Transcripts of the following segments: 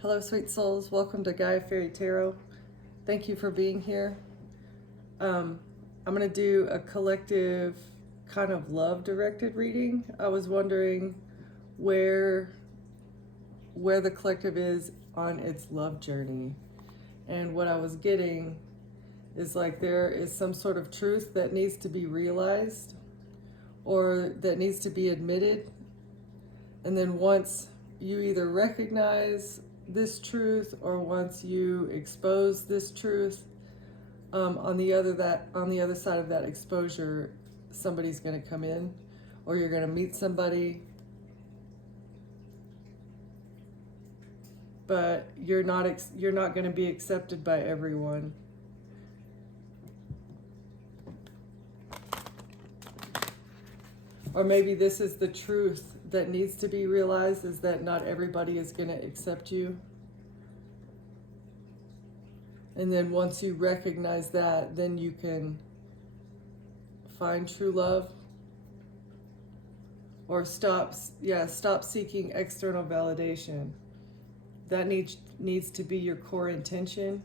Hello, sweet souls. Welcome to Gaia Fairy Tarot. Thank you for being here. I'm going to do a collective kind of love-directed reading. I was wondering where the collective is on its love journey. And what I was getting is like there is some sort of truth that needs to be realized or that needs to be admitted. And then once you either recognize this truth or once you expose this truth, on the other side of that exposure, somebody's going to come in, or you're going to meet somebody, but you're not going to be accepted by everyone. Or maybe this is the truth that needs to be realized, is that not everybody is going to accept you. And then once you recognize that, then you can find true love. Or stop seeking external validation. That needs to be your core intention.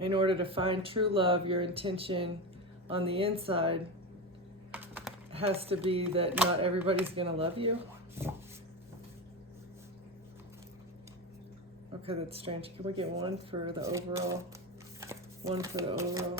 In order to find true love, your intention on the inside has to be that not everybody's going to love you. Okay, that's strange. Can we get one for the overall? One for the overall.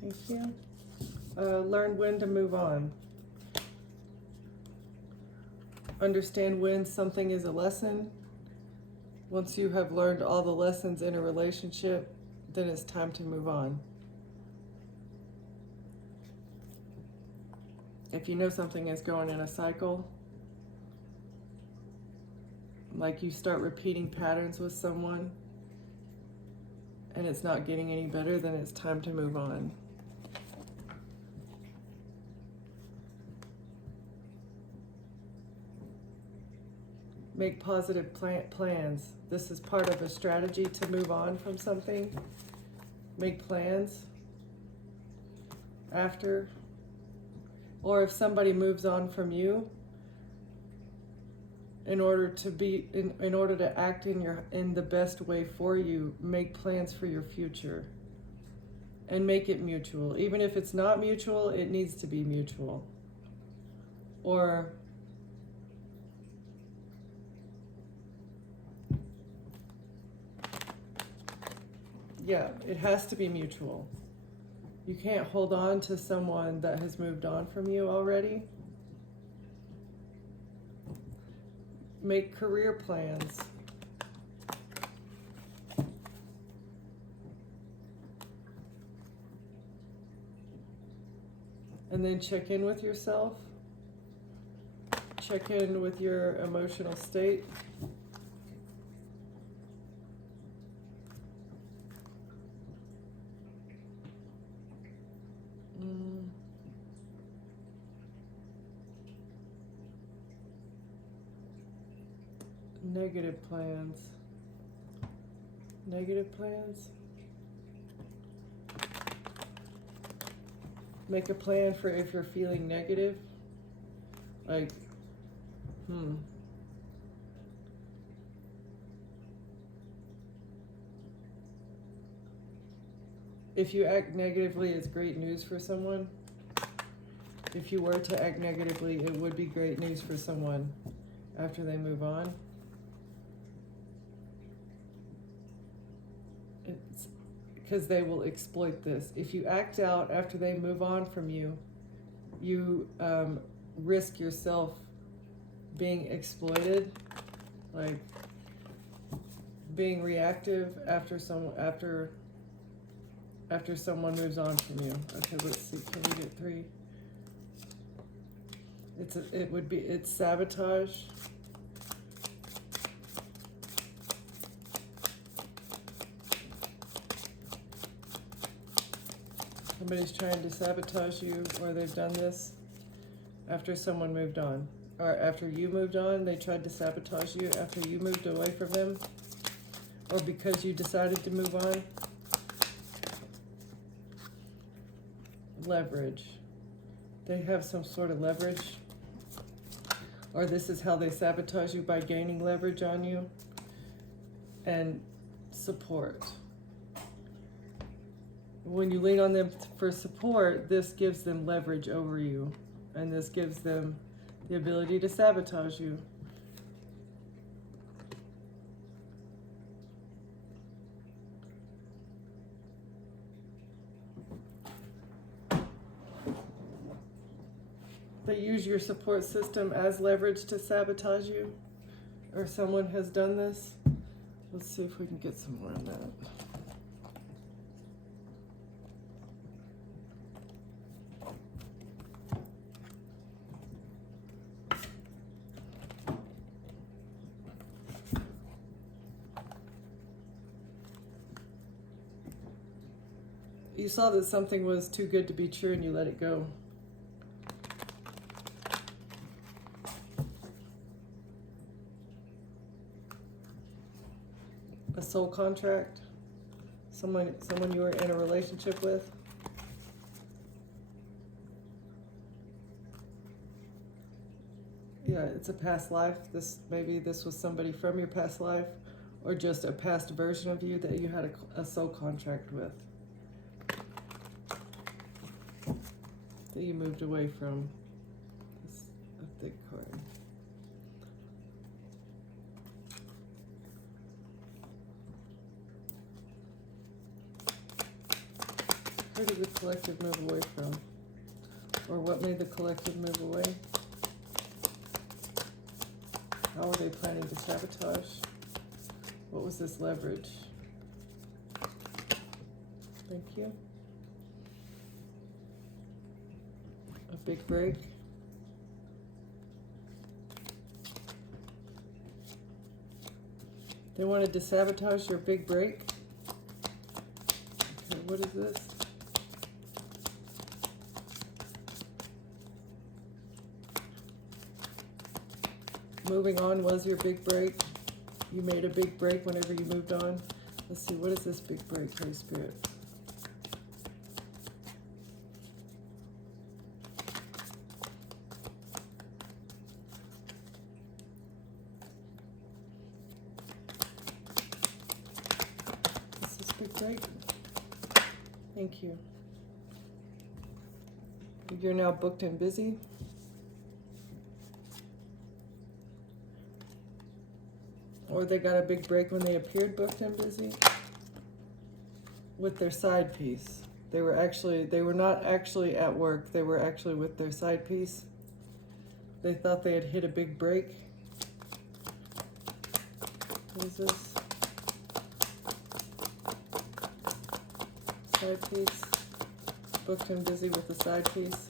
Thank you. Learn when to move on. Understand when something is a lesson. Once you have learned all the lessons in a relationship, then it's time to move on. If you know something is going in a cycle, like you start repeating patterns with someone and it's not getting any better, then it's time to move on. Make positive plans. This is part of a strategy to move on from something. Make plans after. Or if somebody moves on from you, in order to act in the best way for you, make plans for your future. And make it mutual. Even if it's not mutual, it needs to be mutual. Or yeah, it has to be mutual. You can't hold on to someone that has moved on from you already. Make career plans. And then check in with yourself. Check in with your emotional state. Negative plans. Negative plans. Make a plan for if you're feeling negative. Like, If you act negatively, it's great news for someone. If you were to act negatively, it would be great news for someone after they move on. It's because they will exploit this. If you act out after they move on from you, you risk yourself being exploited, like being reactive after someone moves on from you. Okay, let's see. Can we get 3? It's sabotage. Somebody's trying to sabotage you, or they've done this. after someone moved on? Or after you moved on, they tried to sabotage you after you moved away from them? Or because you decided to move on? Leverage. They have some sort of leverage. Or this is how they sabotage you, by gaining leverage on you. And support. When you lean on them for support, this gives them leverage over you. And this gives them the ability to sabotage you. They use your support system as leverage to sabotage you, or someone has done this. Let's see if we can get some more on that. You saw that something was too good to be true and you let it go. A soul contract. Someone you were in a relationship with. Yeah, it's a past life. Maybe this was somebody from your past life, or just a past version of you that you had a soul contract with. That you moved away from. It's a thick card. Where did the collective move away from? Or what made the collective move away? How are they planning to sabotage? What was this leverage? Thank you. A big break. They wanted to sabotage your big break. Okay, what is this? Moving on was your big break. You made a big break whenever you moved on. Let's see, what is this big break, Holy Spirit? Break. Thank you. You're now booked and busy. Or they got a big break when they appeared booked and busy with their side piece. They were not actually at work. They were actually with their side piece. They thought they had hit a big break. What is this? Side piece. Booked and busy with the side piece.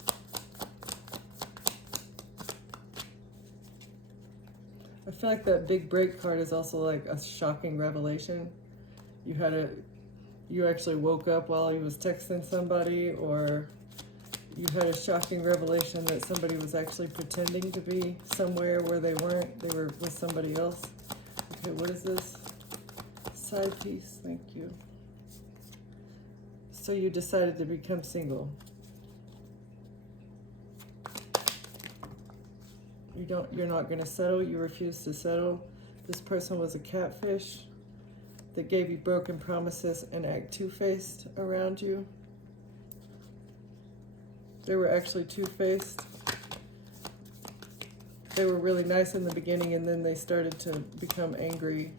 I feel like that big break card is also like a shocking revelation. You actually woke up while you was texting somebody, or you had a shocking revelation that somebody was actually pretending to be somewhere where they weren't. They were with somebody else. Okay, what is this? Side piece, thank you. So you decided to become single. You're not going to settle. You refuse to settle. This person was a catfish that gave you broken promises and act two-faced around you. They were actually two-faced. They were really nice in the beginning, and then they started to become angry.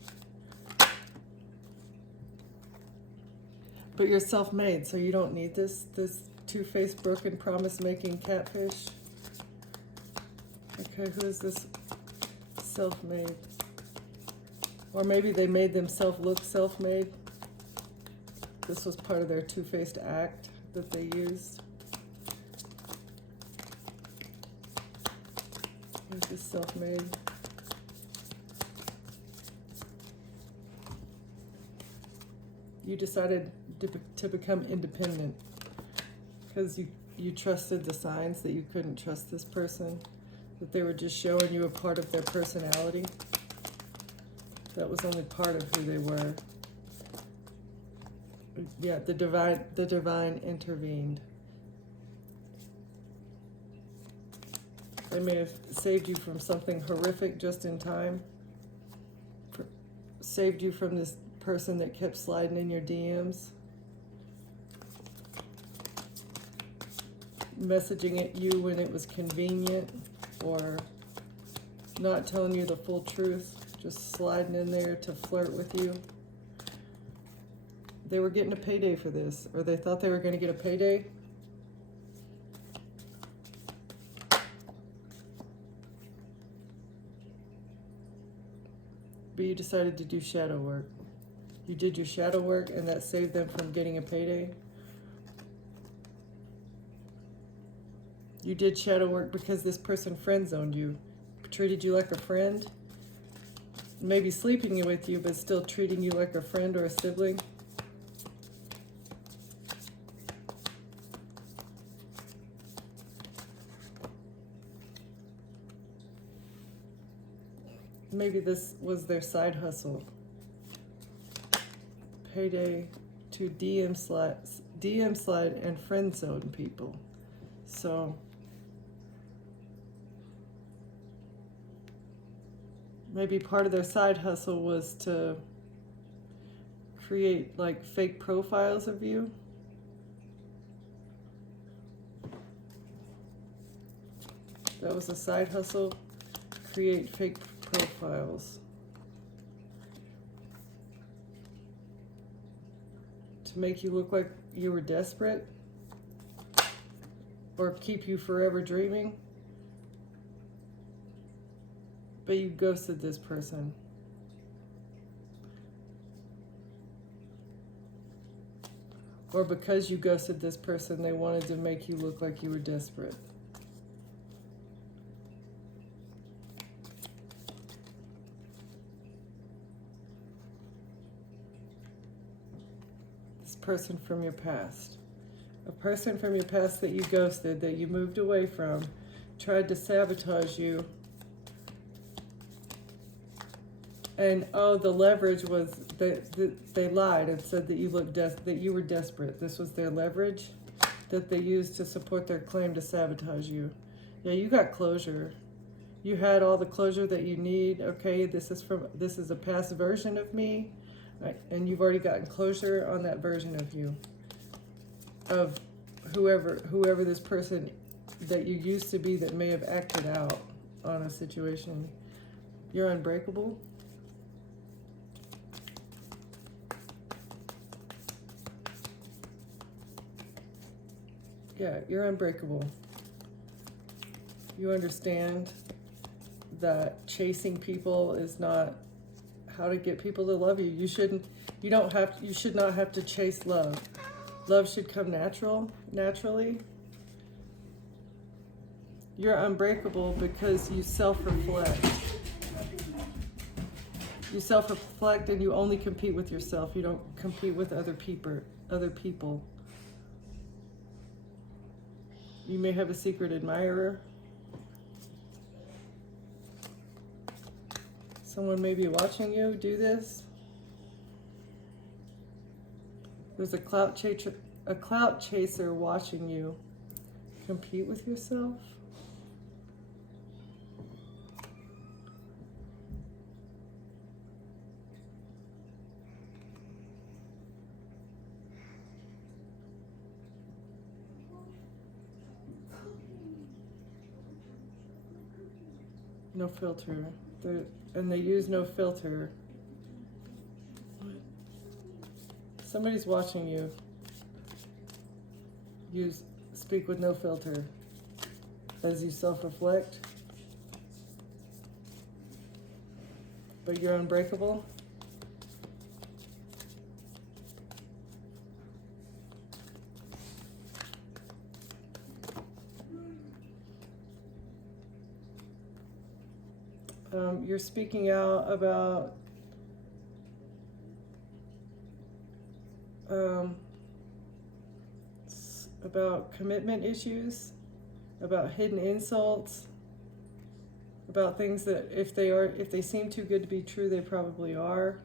But you're self-made, so you don't need this two-faced, broken promise-making catfish. Okay, who is this self-made? Or maybe they made themselves look self-made. This was part of their two-faced act that they used. Who's this self-made? You decided to become independent because you you trusted the signs, that you couldn't trust this person, that they were just showing you a part of their personality. That was only part of who they were. Yeah, the divine intervened. They may have saved you from something horrific just in time. Saved you from this person that kept sliding in your DMs. Messaging at you when it was convenient, or not telling you the full truth, just sliding in there to flirt with you. They were getting a payday for this, or they thought they were going to get a payday. But you decided to do shadow work. You did your shadow work, and that saved them from getting a payday. You did shadow work because this person friend-zoned you, treated you like a friend, maybe sleeping with you, but still treating you like a friend or a sibling. Maybe this was their side hustle. Payday to DM slide and friend zone people. So maybe part of their side hustle was to create like fake profiles of you. That was a side hustle. Create fake profiles to make you look like you were desperate, or keep you forever dreaming. But you ghosted this person. Or because you ghosted this person, they wanted to make you look like you were desperate. This person from your past. A person from your past that you ghosted, that you moved away from, tried to sabotage you. And oh, the leverage was that they lied and said that you looked that you were desperate. This was their leverage that they used to support their claim to sabotage you. Yeah, you got closure. You had all the closure that you need. Okay, this is a past version of me, right? And you've already gotten closure on that version of you, of whoever this person that you used to be that may have acted out on a situation. You're unbreakable. Yeah, you're unbreakable. You understand that chasing people is not how to get people to love you. You should not have to chase love. Love should come naturally. You're unbreakable because you self-reflect. You self-reflect and you only compete with yourself. You don't compete with other people. You may have a secret admirer. Someone may be watching you do this. There's a clout chaser watching you compete with yourself. No filter. And they use no filter. Somebody's watching you. Speak with no filter as you self-reflect. But you're unbreakable. You're speaking out about about commitment issues, about hidden insults, about things that if they seem too good to be true, they probably are.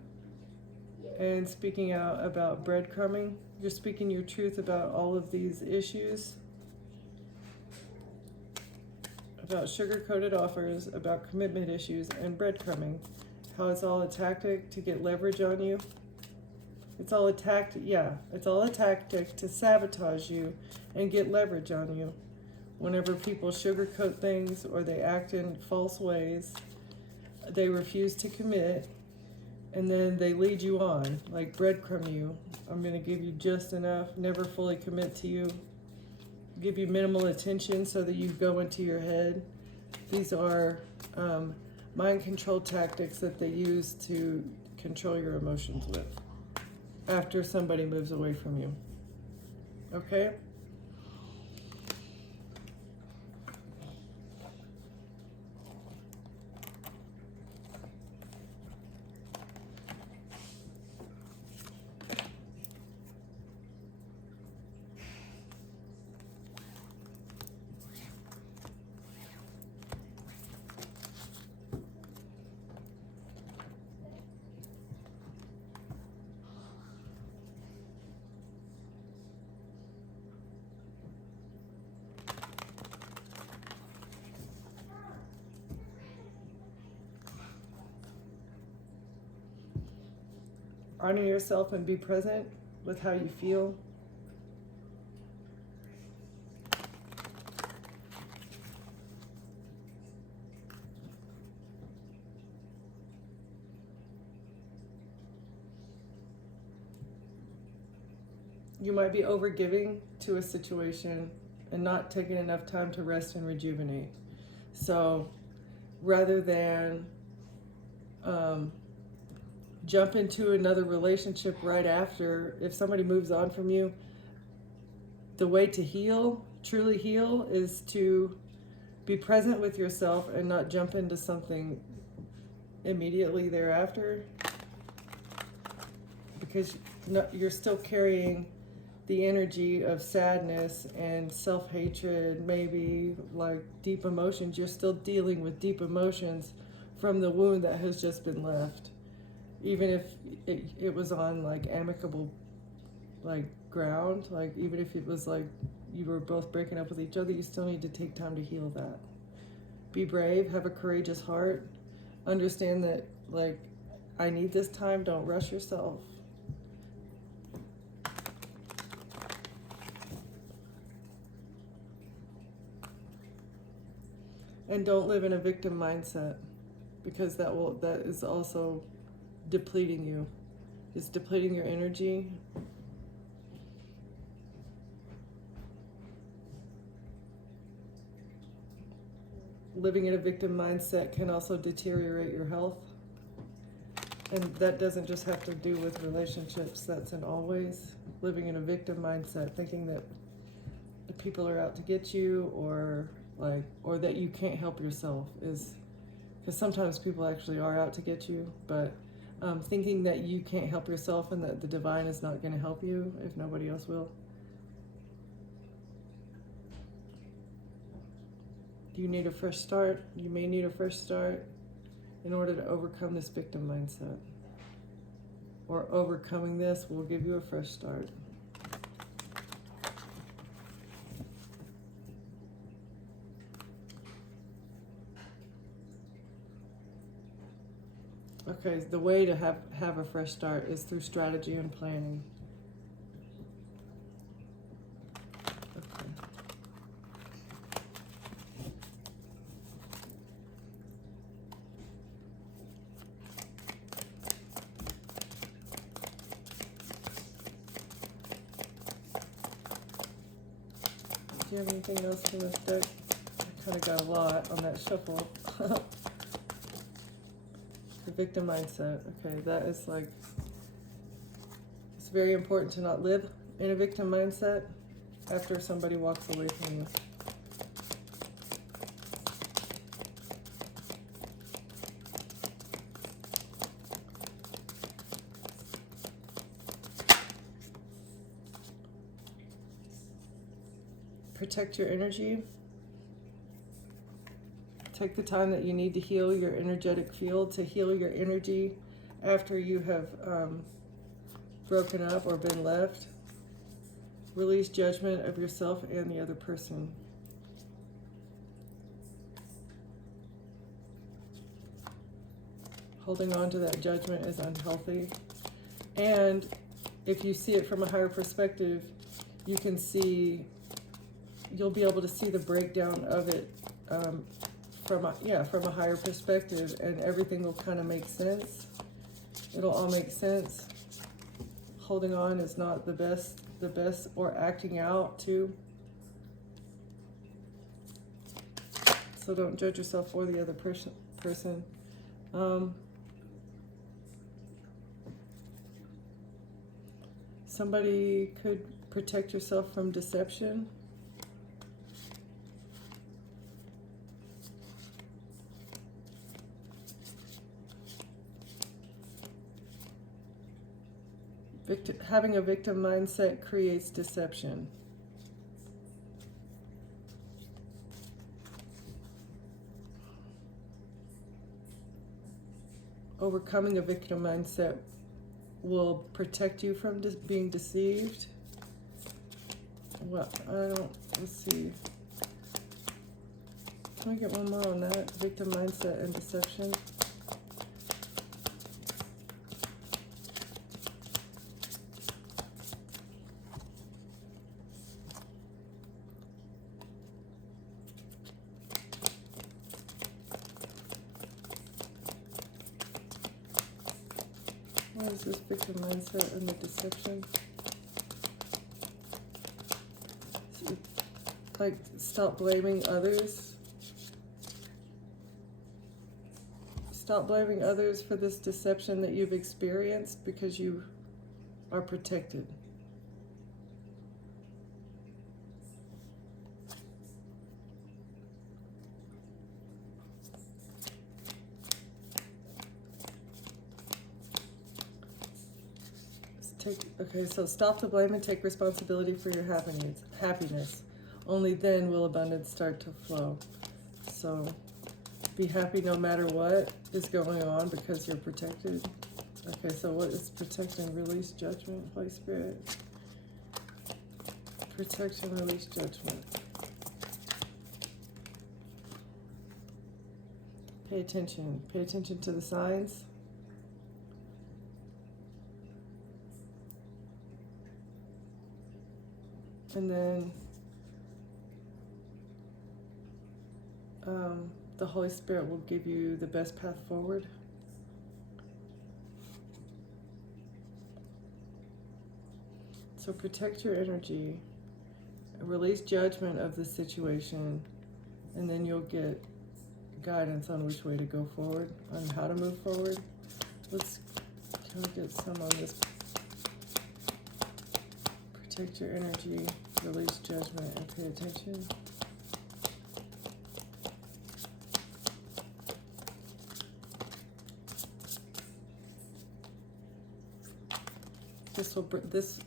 And speaking out about breadcrumbing. You're speaking your truth about all of these issues. About sugar-coated offers, about commitment issues, and breadcrumbing. How it's all a tactic to get leverage on you. It's all a tactic, it's all a tactic to sabotage you and get leverage on you. Whenever people sugarcoat things or they act in false ways, they refuse to commit, and then they lead you on, like breadcrumb you. I'm going to give you just enough, never fully commit to you, give you minimal attention so that you go into your head. These are mind control tactics that they use to control your emotions with after somebody moves away from you. Okay? Honor yourself and be present with how you feel. You might be overgiving to a situation and not taking enough time to rest and rejuvenate. So rather than jump into another relationship right after, if somebody moves on from you, the way to heal, truly heal, is to be present with yourself and not jump into something immediately thereafter, because you're still carrying the energy of sadness and self-hatred, maybe like deep emotions. You're still dealing with deep emotions from the wound that has just been left. Even if it was on like amicable like ground, like even if it was like you were both breaking up with each other, you still need to take time to heal that. Be brave, have a courageous heart, understand that like I need this time, don't rush yourself. And don't live in a victim mindset, because that is also depleting you. It's depleting your energy. Living in a victim mindset can also deteriorate your health. And that doesn't just have to do with relationships, that's in all ways. Living in a victim mindset, thinking that the people are out to get you, or that you can't help yourself, is because sometimes people actually are out to get you, but thinking that you can't help yourself and that the divine is not going to help you if nobody else will. You need a fresh start. You may need a fresh start in order to overcome this victim mindset. Or overcoming this will give you a fresh start. Okay, the way to have a fresh start is through strategy and planning. Okay. Do you have anything else from this deck? I kind of got a lot on that shuffle. The victim mindset. Okay, that is like, it's very important to not live in a victim mindset after somebody walks away from you. protect your energy. Take the time that you need to heal your energetic field, to heal your energy after you have broken up or been left. Release judgment of yourself and the other person. Holding on to that judgment is unhealthy. And if you see it from a higher perspective, you can see, you'll be able to see the breakdown of it from a higher perspective, and everything will kind of make sense. It'll all make sense. Holding on is not the best, or acting out too. So don't judge yourself or the other person. Somebody could protect yourself from deception. Having a victim mindset creates deception. Overcoming a victim mindset will protect you from being deceived. Well, let's see. Can we get one more on that? Victim mindset and deception. What is this victim mindset and the deception? Like, stop blaming others. Stop blaming others for this deception that you've experienced, because you are protected. Okay, so stop the blame and take responsibility for your happiness. Only then will abundance start to flow. So be happy no matter what is going on, because you're protected. Okay, so what is protection? Release judgment, Holy Spirit. Protection, release judgment. Pay attention. Pay attention to the signs. And then the Holy Spirit will give you the best path forward. So protect your energy, release judgment of the situation, and then you'll get guidance on which way to go forward, on how to move forward. Can we get some on this? Protect your energy, release judgment, and pay attention. This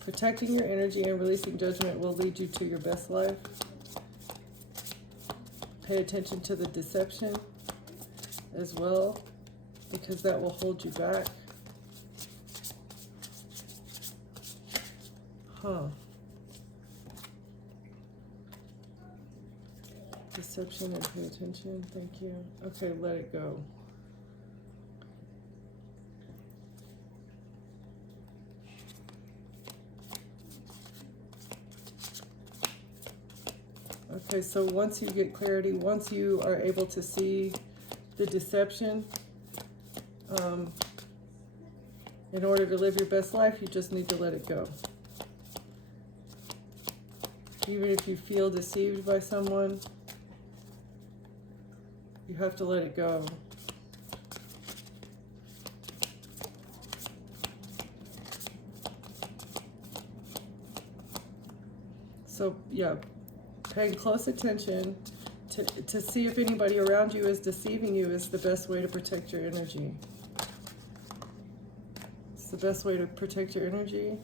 protecting your energy and releasing judgment will lead you to your best life. Pay attention to the deception as well, because that will hold you back. Deception and pay attention. Thank you. Okay, let it go. Okay, so once you get clarity, once you are able to see the deception, in order to live your best life, you just need to let it go. Even if you feel deceived by someone, you have to let it go. So, yeah, paying close attention to see if anybody around you is deceiving you is the best way to protect your energy. It's the best way to protect your energy.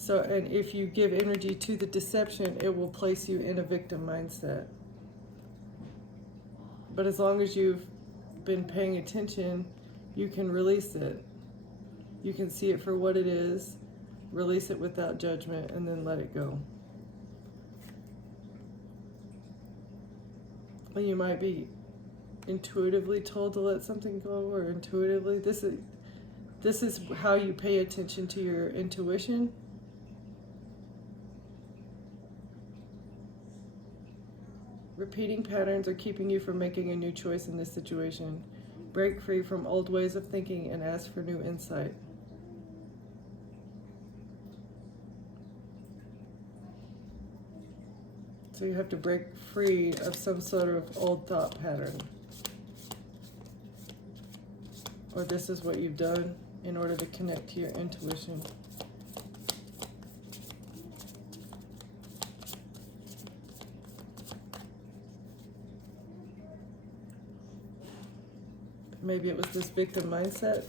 So, and if you give energy to the deception, it will place you in a victim mindset. But as long as you've been paying attention, you can release it. You can see it for what it is, release it without judgment, and then let it go. And you might be intuitively told to let something go, or intuitively. This is how you pay attention to your intuition. Repeating patterns are keeping you from making a new choice in this situation. Break free from old ways of thinking and ask for new insight. So you have to break free of some sort of old thought pattern. Or this is what you've done in order to connect to your intuition. Maybe it was this victim mindset.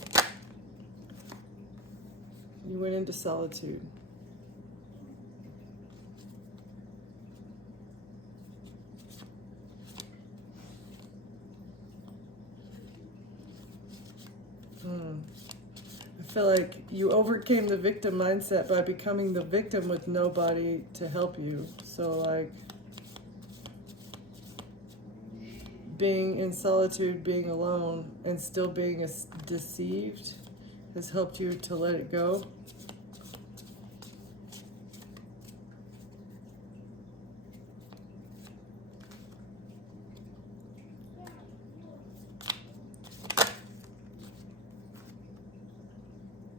You went into solitude. I feel like you overcame the victim mindset by becoming the victim with nobody to help you. So like being in solitude, being alone, and still being deceived has helped you to let it go.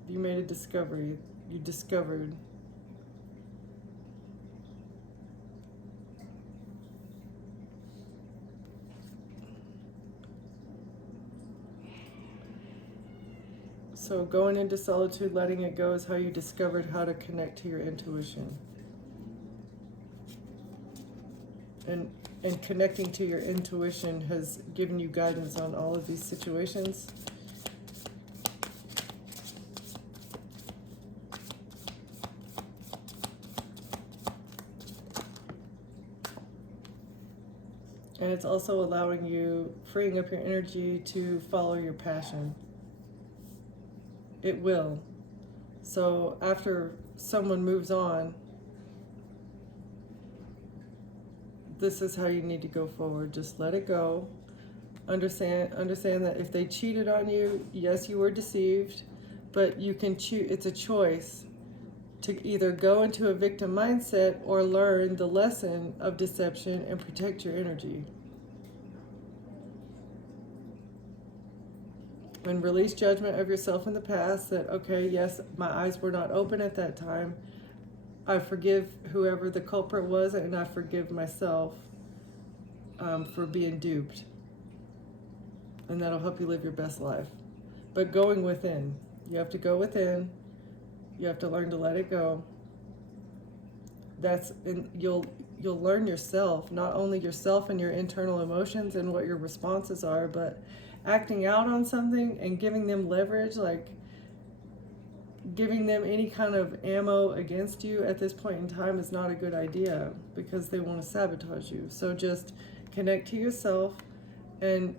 You made a discovery. You discovered. So going into solitude, letting it go is how you discovered how to connect to your intuition. And connecting to your intuition has given you guidance on all of these situations. And it's also allowing you, freeing up your energy to follow your passion. It will. So after someone moves on, this is how you need to go forward. Just let it go. Understand that if they cheated on you, yes, you were deceived, but you can choose. It's a choice to either go into a victim mindset or learn the lesson of deception and protect your energy. And release judgment of yourself in the past that, okay, yes, my eyes were not open at that time. I forgive whoever the culprit was, and I forgive myself for being duped. And that'll help you live your best life. But going within, you have to go within. You have to learn to let it go. You'll learn yourself, not only yourself and your internal emotions and what your responses are, but acting out on something and giving them leverage, like giving them any kind of ammo against you at this point in time is not a good idea because they want to sabotage you. So just connect to yourself and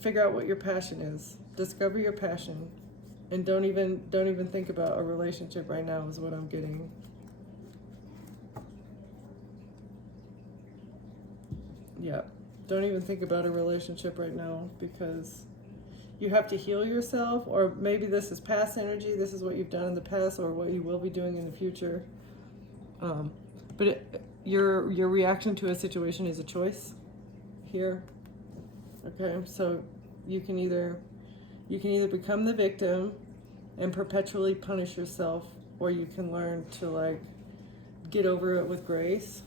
figure out what your passion is. Discover your passion. And don't even think about a relationship right now is what I'm getting. Yeah. Don't even think about a relationship right now because you have to heal yourself, or maybe this is past energy. This is what you've done in the past or what you will be doing in the future. But your reaction to a situation is a choice here. Okay, so you can either become the victim and perpetually punish yourself, or you can learn to like get over it with grace.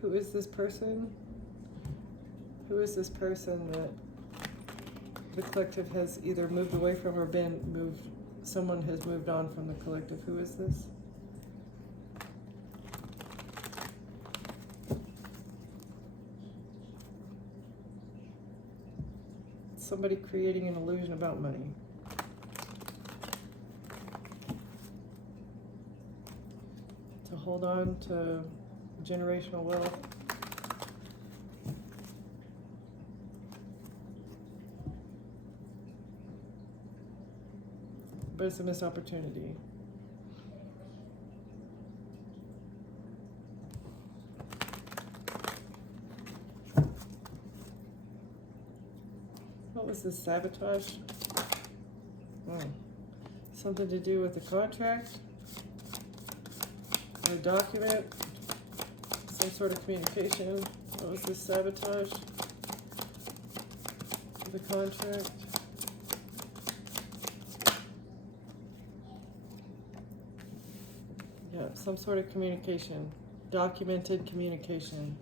Who is this person? Who is this person that the collective has either moved away from or been moved, someone has moved on from the collective. Who is this? Somebody creating an illusion about money. To hold on to generational wealth. But it's a missed opportunity. What was this, sabotage? Oh. Something to do with the contract? Or a document? Some sort of communication? What was this, sabotage? The contract? Yeah, some sort of communication. Documented communication.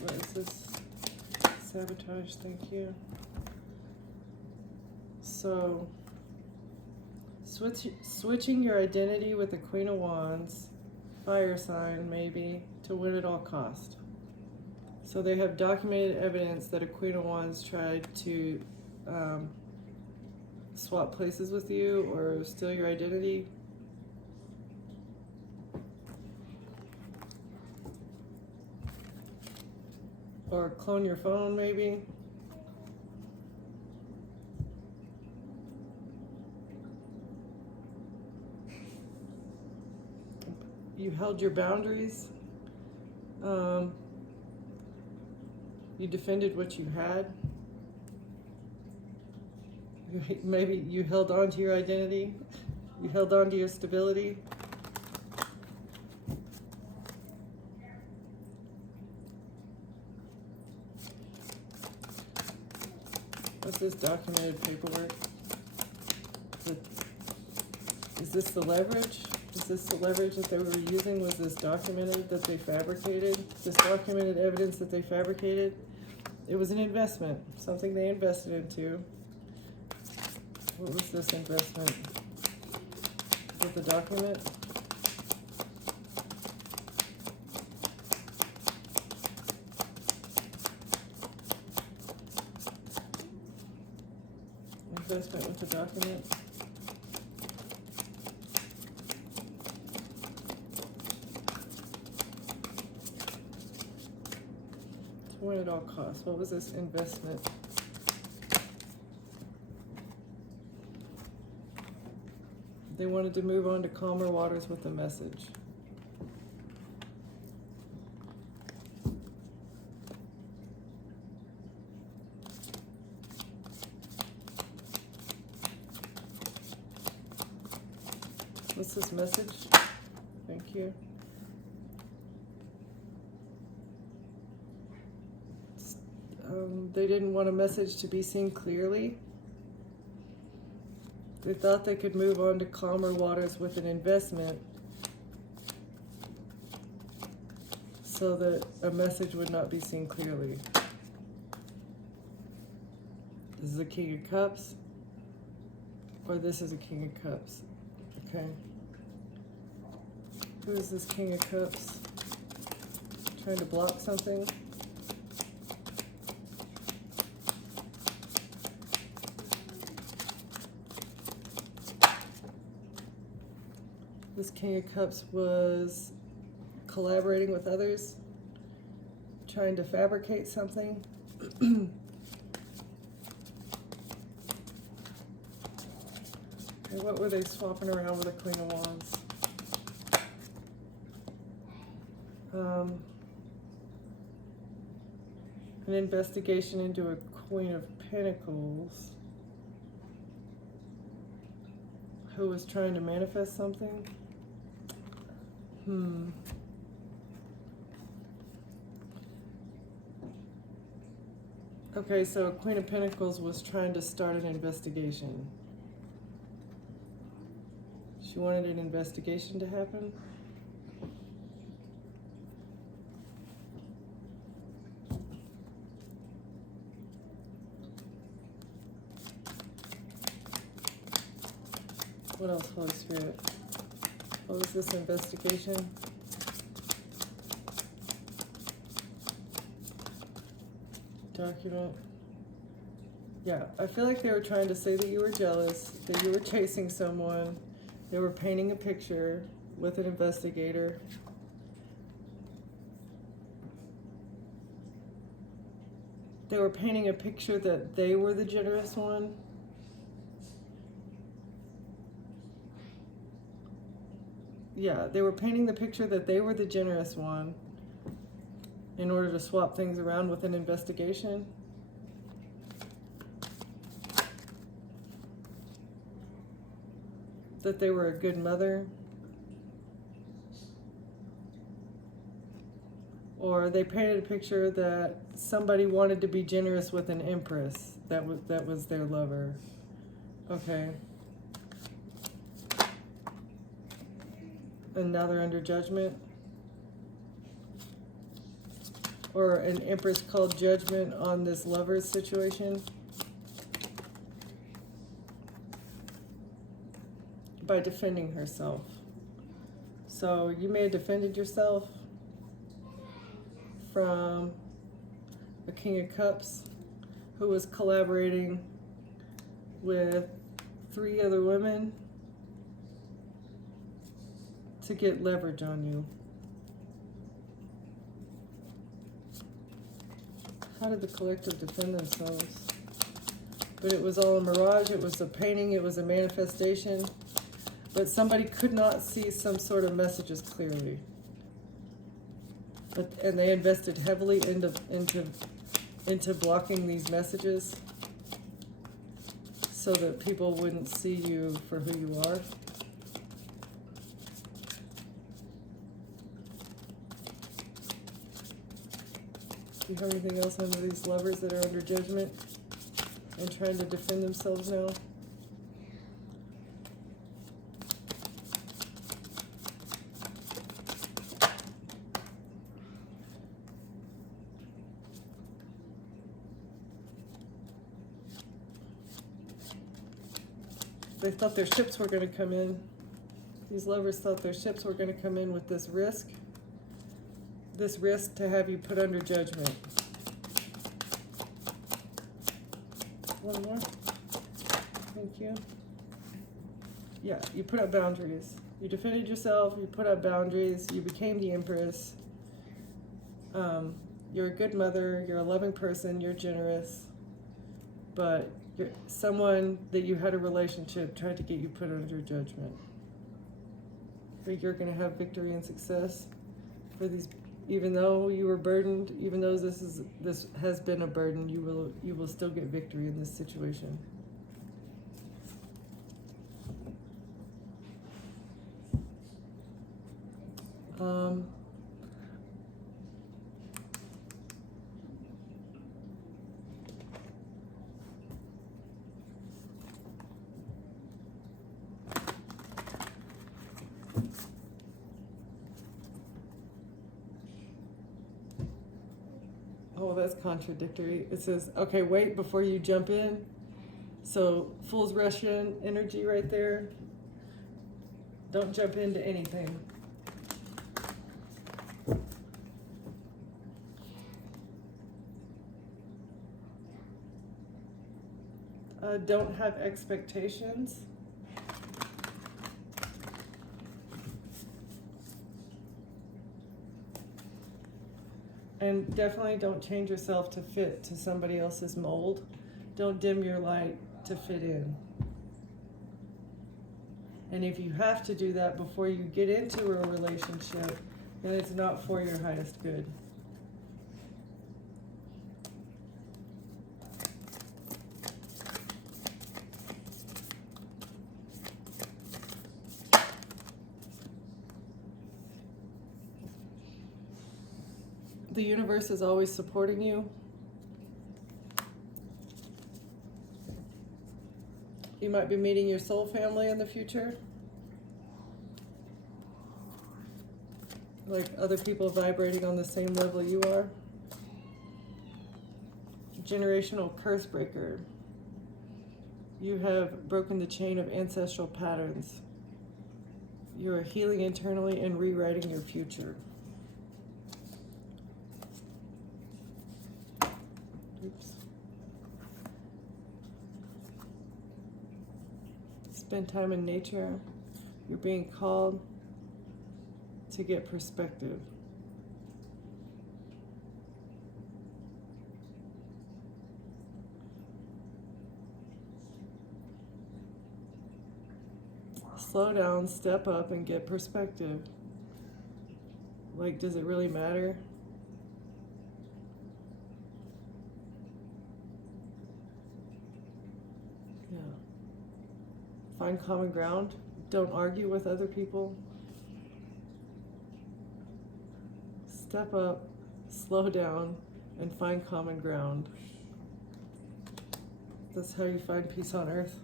What is this? Sabotage, thank you. So, switching your identity with the Queen of Wands, fire sign maybe, to win at all cost. So they have documented evidence that a Queen of Wands tried to swap places with you or steal your identity. Or clone your phone, maybe. You held your boundaries. You defended what you had. Maybe you held on to your identity. You held on to your stability. What's this documented paperwork? Is this the leverage? Is this the leverage that they were using? Was this documented that they fabricated? This documented evidence that they fabricated? It was an investment, something they invested into. What was this investment? With the document? Investment with the document? To win at all costs. What was this investment? They wanted to move on to calmer waters with the message. What's this message? Thank you. They didn't want a message to be seen clearly. They thought they could move on to calmer waters with an investment so that a message would not be seen clearly. This is a King of Cups, or this is a King of Cups. Okay. Who is this King of Cups? Trying to block something? This King of Cups was collaborating with others, trying to fabricate something. And what were they swapping around with the Queen of Wands? An investigation into a Queen of Pentacles who was trying to manifest something. Okay, so Queen of Pentacles was trying to start an investigation. She wanted an investigation to happen. What else, Holy Spirit? What was this investigation? Document. Yeah, I feel like they were trying to say that you were jealous, that you were chasing someone. They were painting a picture with an investigator. They were painting a picture that they were the generous one. Yeah, they were painting the picture that they were the generous one in order to swap things around with an investigation. That they were a good mother. Or they painted a picture that somebody wanted to be generous with an empress. That was their lover. Okay. And now they're under judgment. Or an empress called judgment on this lover's situation. By defending herself. So you may have defended yourself from a King of Cups who was collaborating with 3 other women to get leverage on you. How did the collective defend themselves? But it was all a mirage, it was a painting, it was a manifestation. But somebody could not see some sort of messages clearly. And they invested heavily into blocking these messages so that people wouldn't see you for who you are. Do you have anything else under these lovers that are under judgment and trying to defend themselves now? They thought their ships were going to come in. These lovers thought their ships were going to come in with this risk to have you put under judgment. One more. Thank you. Yeah, you put up boundaries. You defended yourself, you put up boundaries, you became the empress. You're a good mother, you're a loving person, you're generous, but someone that you had a relationship tried to get you put under judgment. But you're going to have victory and success for these. Even though you were burdened, even though this has been a burden, you will still get victory in this situation. Oh, that's contradictory. It says, okay, wait before you jump in. So, Fool's Russian energy right there. Don't jump into anything. Don't have expectations. And definitely don't change yourself to fit to somebody else's mold. Don't dim your light to fit in. And if you have to do that before you get into a relationship, then it's not for your highest good. The universe is always supporting you. You might be meeting your soul family in the future. Like other people vibrating on the same level you are. Generational curse breaker. You have broken the chain of ancestral patterns. You are healing internally and rewriting your future. Oops. Spend time in nature. You're being called to get perspective. Slow down, step up, and get perspective. Like, does it really matter? Yeah. Find common ground. Don't argue with other people. Step up, slow down, and find common ground. That's how you find peace on earth.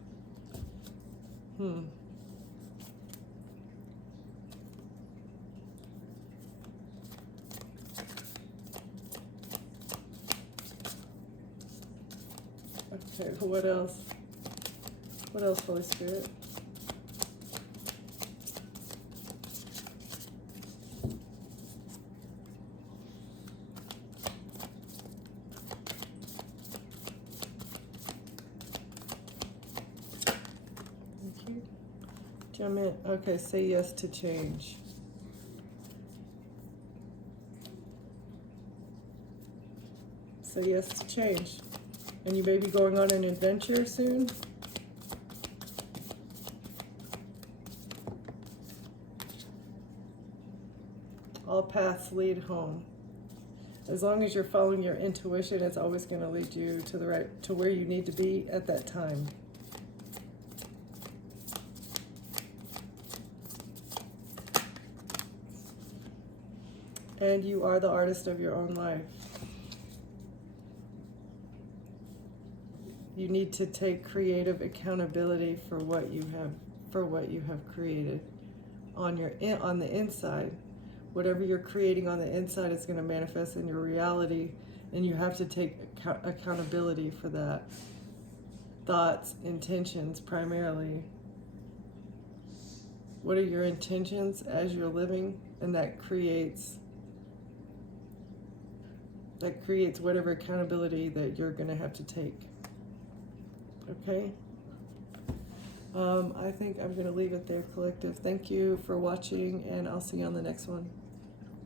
Okay, what else? What else, Holy Spirit? Thank you. Jump in. Okay, say yes to change. Say yes to change. And you may be going on an adventure soon. All paths lead home. As long as you're following your intuition, it's always going to lead you to where you need to be at that time. And you are the artist of your own life. You need to take creative accountability for what you have created on the inside. Whatever you're creating on the inside is going to manifest in your reality, and you have to take accountability for that. Thoughts, intentions, primarily. What are your intentions as you're living? And that creates whatever accountability that you're going to have to take. Okay? I think I'm going to leave it there, collective. Thank you for watching, and I'll see you on the next one.